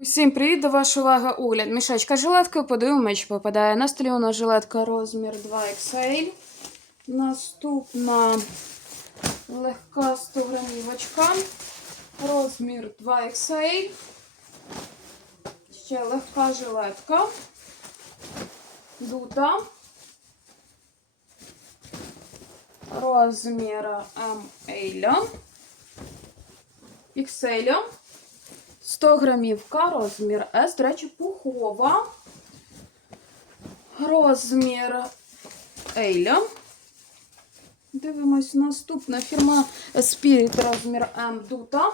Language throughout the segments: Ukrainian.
Усім привіт до вашої уваги огляд. Мішечка жилетка, подивимо, чи попадає. На столі у нас жилетка розмір 2XL. Наступна легка 100 грамівочка. Розмір 2XL. Ще легка жилетка. Дута. Розмір ML. XL. 100 грамівка, розмір S, до речі, пухова. Розмір Ейля. Дивимось, наступна фірма Spirit, розмір М дута.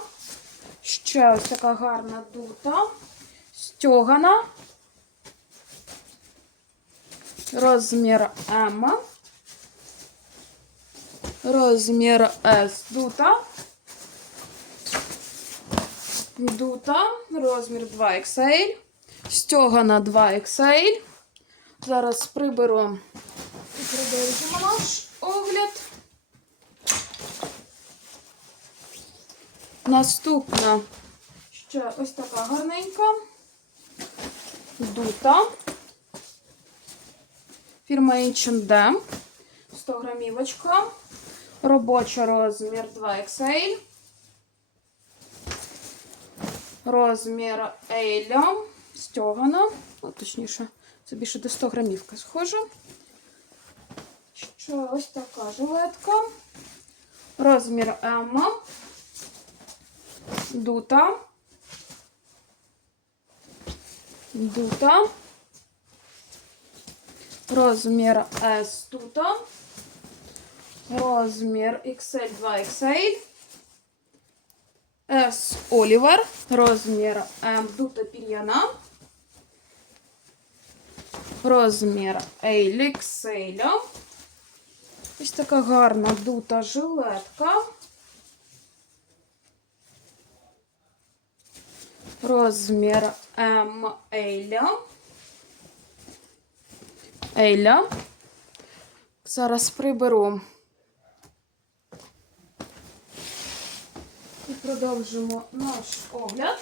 Ще ось така гарна дута. Стьогана. Розмір М. Розмір S дута. Дута, розмір 2XL, стягана 2XL. Зараз приберу і продовжимо наш огляд. Наступна ще ось така гарненька. Дута. Фірма H&M. 100 грамівочка. Робоча розмір 2XL розмір Ейля, Стягана. Ну, точніше, це більше до 100 грамівка схоже. Що ось така жилетка. Розмір М, дута, дута, розмір С тута, розмір XL2XL. Лес Оливер, розмір М, дута пір'яна. Розмір Ейліксейля. Ось така гарна дута жилетка. Розмір М Ейля. Ейля. Зараз приберу. І продовжимо наш огляд.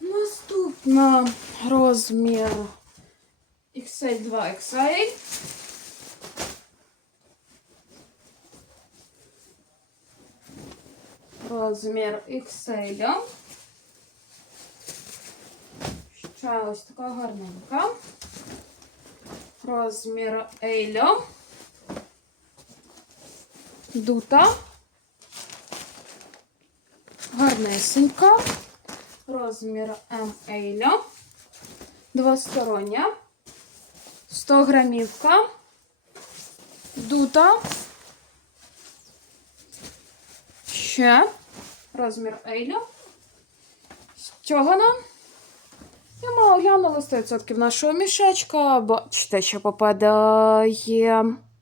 Наступна розмір XL 2 XL. Розмір XL. Ще ось така гарненька розмір Ейля. Дута. Гарнесенька. Розмір М Ейля. Двостороння. 100 грамівка. Дута. Ще. Розмір Ейля. Стягана. Оглянули 100% нашого мішечка. Бачите, що попадає.